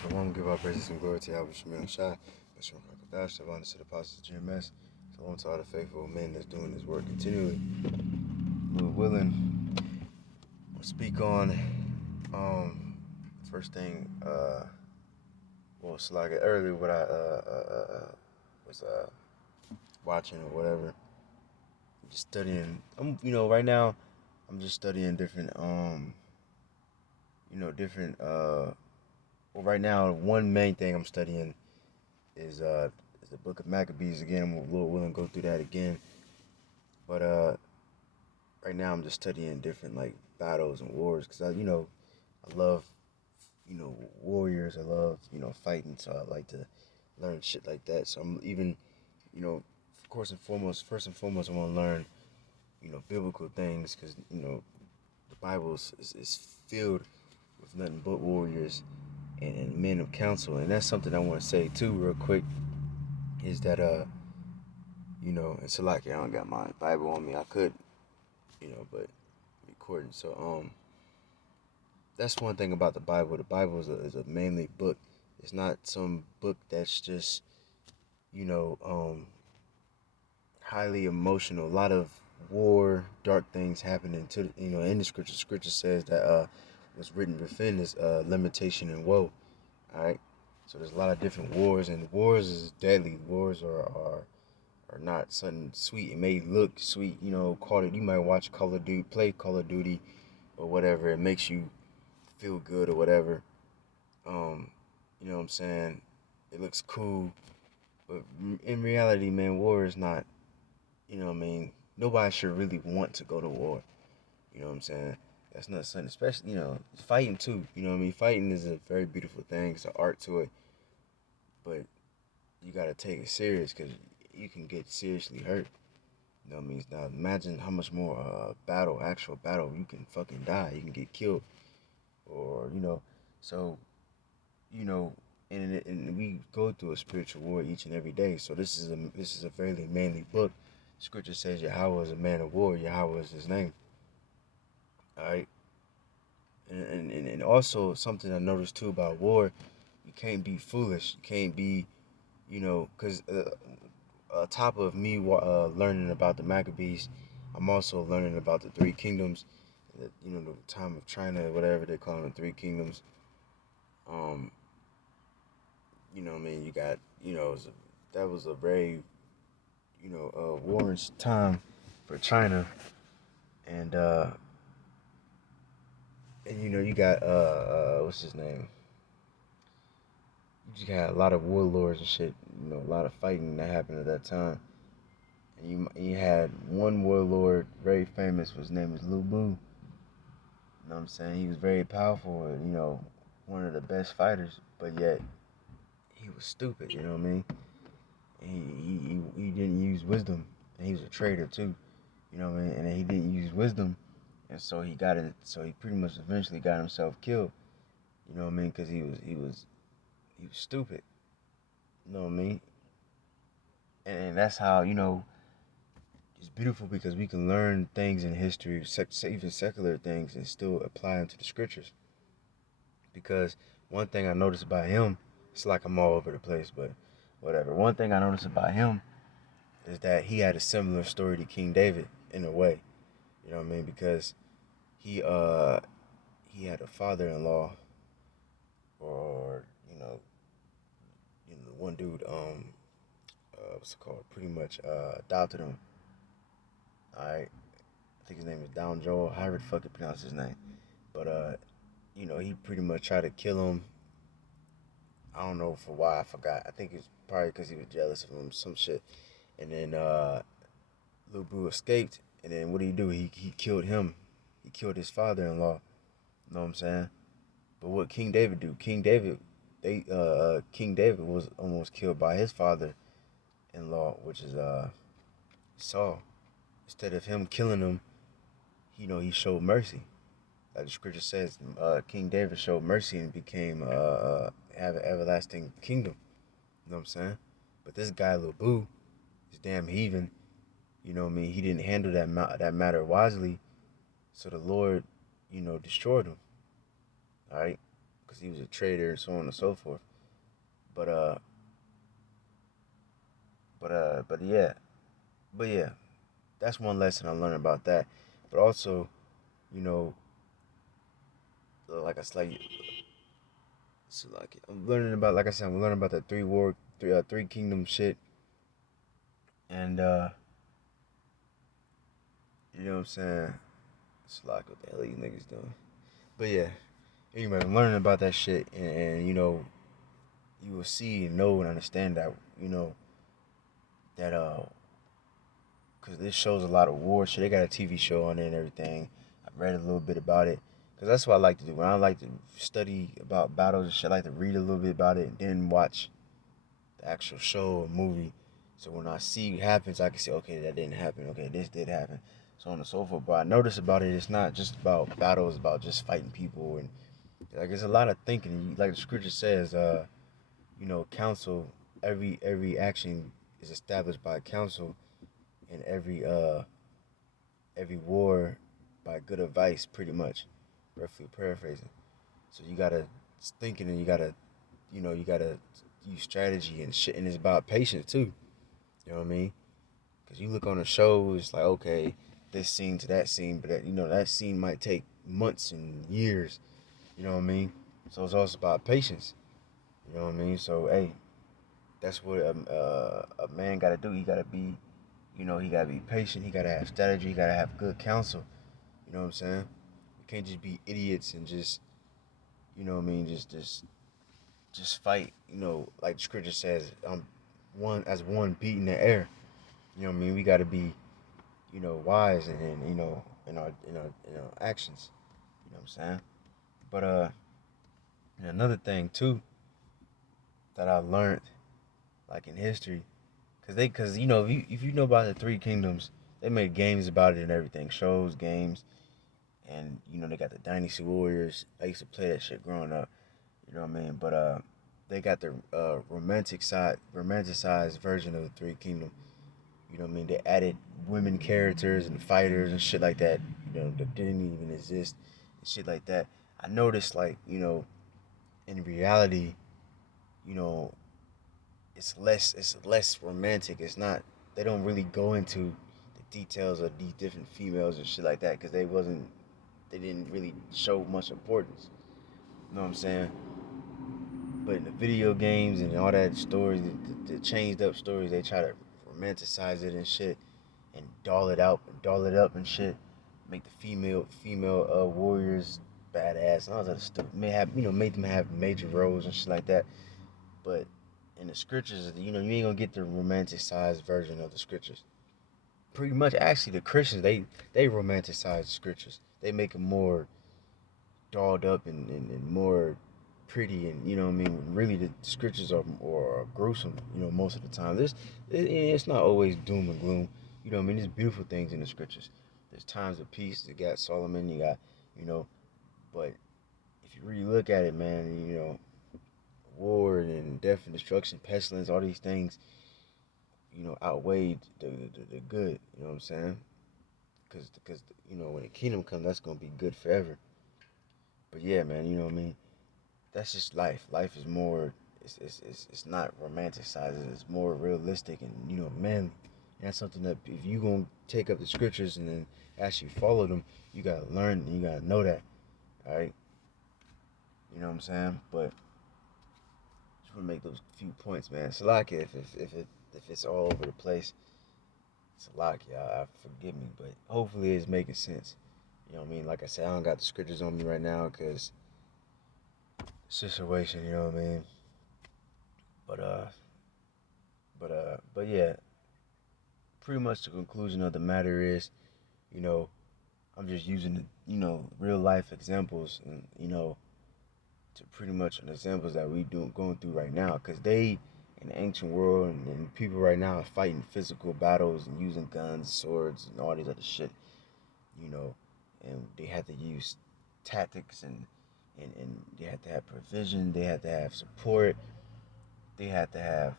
So I want to give our praises and glory to Yahweh Shemel Shai, Bashar Kakadash, Savannah to the apostles of GMS. So I want to all the faithful men that's doing this work continually. Lord willing, we'll speak on first thing, well, it's like earlier what I was watching or whatever. Just studying. Right now I'm just studying different different well, right now one main thing I'm studying is the book of Maccabees again. I'm Lord willing go through that again. But right now I'm just studying different like battles and wars because I love warriors. I love fighting, so I like to learn shit like that. So I'm even of course and foremost, first and foremost, I want to learn biblical things because the Bible is filled with nothing but warriors and men of counsel, and that's something I want to say too real quick is that it's like I don't got my Bible on me. I could, but recording. So that's one thing about the Bible. The Bible is a mainly book. It's not some book that's just you know um highly emotional. A lot of war, dark things happening to in the scripture. Scripture says that what's written within is limitation and woe. All right. So there's a lot of different wars, and wars is deadly. Wars are not something sweet. It may look sweet, Call it. You might watch Call of Duty, play Call of Duty, or whatever. It makes you feel good or whatever. You know what I'm saying? It looks cool, but in reality, man, war is not. You know what I mean? Nobody should really want to go to war. You know what I'm saying? That's not something, especially fighting too. You know what I mean? Fighting is a very beautiful thing. It's an art to it, but you gotta take it serious because you can get seriously hurt. You know what I mean? Now imagine how much more actual battle, you can fucking die. You can get killed, or so you know, and we go through a spiritual war each and every day. So this is a fairly manly book. Scripture says Yahweh is a man of war. Yahweh is his name. All right, and also something I noticed too about war, you can't be foolish. You can't be, because top of me learning about the Maccabees, I'm also learning about the three kingdoms. The time of China, whatever they call them, the three kingdoms. Um, what I mean, you got, that was a very, warring time for China, and you got what's his name? You just got a lot of warlords and shit. A lot of fighting that happened at that time. And you had one warlord, very famous. His name was Lu Bu. You know what I'm saying? He was very powerful. One of the best fighters, but yet he was stupid. You know what I mean? He didn't use wisdom, and he was a traitor too. You know what I mean? And he didn't use wisdom, and so he got it. So he pretty much eventually got himself killed. You know what I mean? Because he was stupid. You know what I mean? And that's how it's beautiful because we can learn things in history, even secular things, and still apply them to the scriptures. Because one thing I noticed about him, it's like I'm all over the place, but whatever. One thing I noticed about him is that he had a similar story to King David in a way. You know what I mean? Because he had a father-in-law, or one dude what's it called? Pretty much adopted him. All right, I think his name is Down Joel. However the fuck you pronounce his name, but he pretty much tried to kill him. I don't know for why. I forgot. I think it's probably because he was jealous of him, some shit. And then Lil Boo escaped. And then what did he do? He killed him. He killed his father-in-law. You know what I'm saying? But what King David do? King David was almost killed by his father-in-law, which is Saul. Instead of him killing him, he showed mercy. Like the scripture says, King David showed mercy and became have an everlasting kingdom. You know what I'm saying? But this guy Lil Boo, this damn heathen, you know what I mean? He didn't handle that matter wisely, so the Lord, destroyed him. All right. because he was a trader and so on and so forth. But but yeah, but yeah, that's one lesson I learned about that. But also, you know, like I like, so like I'm learning about, like I said, I'm learning about the three kingdom shit, and you know what I'm saying. It's like what the hell these niggas doing. But yeah, anyway, I'm learning about that shit, and you know, you will see and know and understand that, you know, that because this shows a lot of war shit. They got a TV show on it and everything. I read a little bit about it because that's what I like to do. When I like to study about battles and shit, I like to read a little bit about it and then watch the actual show or movie. So when I see what happens, I can say, okay, that didn't happen. Okay, this did happen. So on and so forth. But I notice about it, it's not just about battles, about just fighting people, and like there's a lot of thinking. Like the scripture says, you know, counsel. Every action is established by counsel, and every war by good advice, pretty much, roughly paraphrasing. So you gotta thinking, and you gotta, you know, you gotta use strategy and shit, and it's about patience too. You know what I mean? Because you look on a show, it's like, okay, this scene to that scene, but that, you know, that scene might take months and years. You know what I mean? So it's also about patience. You know what I mean? So hey, that's what a man got to do. He got to be, you know, he got to be patient. He got to have strategy. He got to have good counsel. You know what I'm saying? You can't just be idiots and just, you know what I mean, just fight. You know, like the scripture says, one beat in the air. You know what I mean? We got to be, you know, wise and you know, in our actions. You know what I'm saying? But and another thing too that I learned, like in history, cause you know, if you know about the three kingdoms, they made games about it and everything, shows, games, and you know they got the Dynasty Warriors. I used to play that shit growing up. You know what I mean? But they got the romanticized version of the three kingdom. You know what I mean? They added women characters and fighters and shit like that. You know that didn't even exist and shit like that. I noticed, like, you know, in reality, you know, it's less romantic. It's not, they don't really go into the details of these different females and shit like that because they didn't really show much importance. You know what I'm saying? But in the video games and all that stories, the changed up stories, they try to romanticize it and shit, and doll it up and shit. Make the female warriors badass and all that stuff. May have, you know, make them have major roles and shit like that. But in the scriptures, you know, you ain't gonna get the romanticized version of the scriptures. Pretty much, actually, the Christians, they romanticize the scriptures. They make them more dolled up and more pretty, and you know what I mean. Really, the scriptures are gruesome. You know, most of the time, it's not always doom and gloom. You know what I mean. There's beautiful things in the scriptures. There's times of peace. You got Solomon. You got, you know, but if you really look at it, man, you know, war and death and destruction, pestilence, all these things, you know, outweighed the good. You know what I'm saying? Because you know, when the kingdom comes, that's gonna be good forever. But yeah, man, you know what I mean. That's just life. Life is more. It's not romanticized. It's more realistic and, you know, manly. And that's something that if you gonna take up the scriptures and then actually follow them, you gotta learn and you gotta know that. All right. You know what I'm saying? But just wanna make those few points, man. Salaki, if it's all over the place, Salaki, forgive me, but hopefully it's making sense. You know what I mean? Like I said, I don't got the scriptures on me right now because situation. You know what I mean? But but yeah, pretty much the conclusion of the matter is, you know, I'm just using, you know, real life examples and, you know, to pretty much an examples that we do going through right now, because they in the ancient world and people right now are fighting physical battles and using guns, swords, and all this other shit, you know, and they had to use tactics and they had to have provision, they had to have support, they had to have